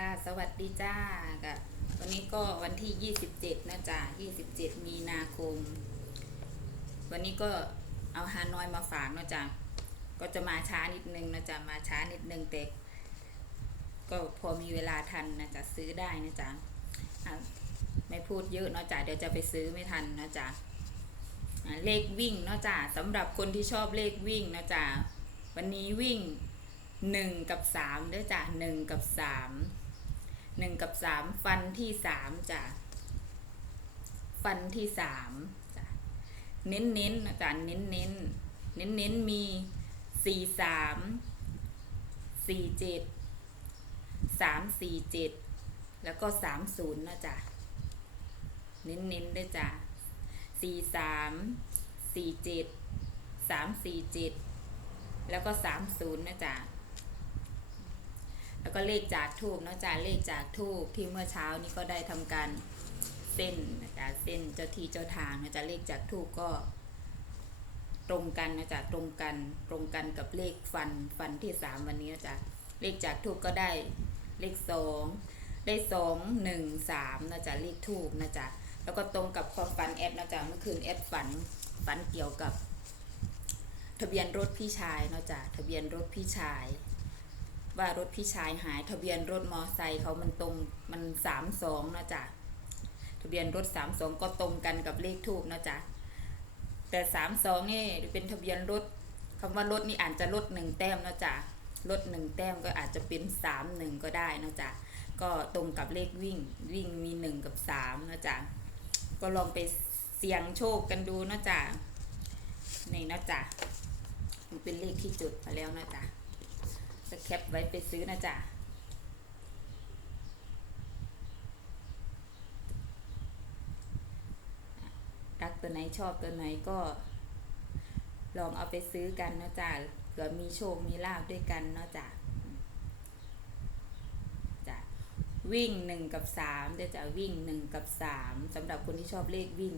จ้า สวัสดีจ้ากับวันนี้ก็วันที่ 27 นะจ้า27 มีนาคม วันนี้ก็เอาฮานอยมาฝากนะจ้าก็จะมาช้านิดนึงนะจ้ามาช้านิดนึงแต่ก็พอมีเวลาทันนะจ้าซื้อได้นะจ้าอะไม่พูดเยอะนะจ้าเดี๋ยวจะไปซื้อไม่ทันนะจ้าอะเลขวิ่งนะจ้าสำหรับคนที่ชอบเลขวิ่งนะจ้าวันนี้วิ่งหนึ่งกับสามด้อจ้ะหนึ่งกับสาม หนึ่งกับสามฟันที่สามจ้ะฟันที่สามจ้ะเน้นเน้นๆนะจ้ะเน้นเน้นเน้นเน้นๆมีสี่สามสี่เจ็ดสามสี่เจ็ดแล้วก็สามศูนย์นะจ้ะเน้นเน้นๆด้จ้ะสี่สามสี่เจ็ดสามสี่เจ็ดแล้วก็สามศูนย์นะจ๊ะ แล้วก็เลขจากทูบเนาะจ้าเลขจากทูบที่เมื่อเช้านี้ก็ได้ทำการเส้นนะจ๊ะเส้นเจ้าที่เจ้าทางนะจ๊ะเลขจากทูบก็ ตรงกันนะจ๊ะตรงกันตรงกันกับเลขฟันฟันที่สามวันนี้นะจ๊ะเลขจากทูบก็ได้เลขสองได้สองหนึ่งสามนะจ๊ะเลขทูบนะจ๊ะแล้วก็ตรงกับความฝันแอดนะจ๊ะเมื่อคืนแอดฝันฝันเกี่ยวกับ ทะเบียนรถพี่ชายเนาะจ๊ะทะเบียนรถพี่ชาย ว่ารถพี่ชายหายทะเบียนรถมอไซค์เขามันตรงมันสามสองนะจ๊ะทะเบียนรถสามสองก็ตรงกันกับเลขทูบนะจ๊ะแต่สามสองนี่เป็นทะเบียนรถคำว่ารถนี่อาจจะลดหนึ่งแต้มนะจ๊ะลดหนึ่งแต้มก็อาจจะเป็นสามหนึ่งก็ได้นะจ๊ะก็ตรงกับเลขวิ่งวิ่งมีหนึ่งกับสามนะจ๊ะก็ลองไปเสี่ยงโชคกันดูนะจ๊ะนี่นะจ๊ะมันเป็นเลขที่จุดมาแล้วนะจ๊ะ จะแคปไว้ไปซื้อนะจ๊ะรักตัวไหนชอบตัวไหนก็ ลองเอาไปซื้อกันนะจ๊ะเผื่อมีโชคมีลาบด้วยกันเนาะจ๊ะจ้ะวิ่งหนึ่งกับสามเดี๋ยวจะวิ่งหนึ่งกับสามสำหรับคนที่ชอบเลขวิ่ง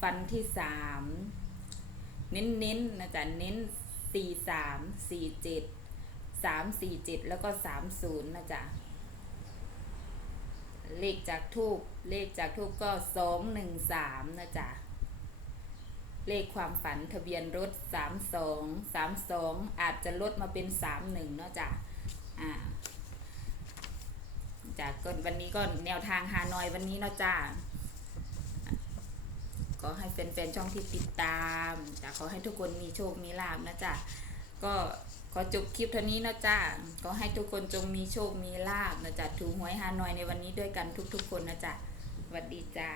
ฟันที่สามเน้นๆนนะจ๊ะเน้นสี่สามสี่เจ็ด สามสี่เจ็ดแล้วก็สามศูนย์นะจ๊ะเลขจากทูบเลขจากทูบก็สองหนึ่งสามนะจ๊ะเลขความฝันทะเบียนรถสามสองสามสองอาจจะลดมาเป็นสามหนึ่งเนาะจ๊ะอ่าจากก็วันนี้ก็แนวทางฮานอยวันนี้เนาะจ้าก็ให้แฟนๆช่องที่ติดตามจ้ะขอให้ทุกคนมีโชคมีลาบนะจ๊ะก็ ขอจบคลิปเท่านี้นะจ๊ะก็ให้ทุกคนจงมีโชคมีลาบนะจ๊ะถูกหวยฮานอยในวันนี้ด้วยกันทุกๆคนนะจ๊ะสวัสดีจ้า